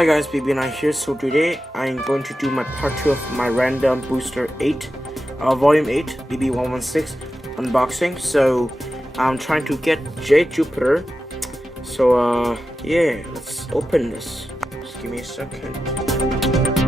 Hi guys, BB9 here. So today I'm going to do my part 2 of my random booster 8, volume 8, BB116 unboxing. So I'm trying to get Jade Jupiter. So yeah, let's open this. Just give me a second.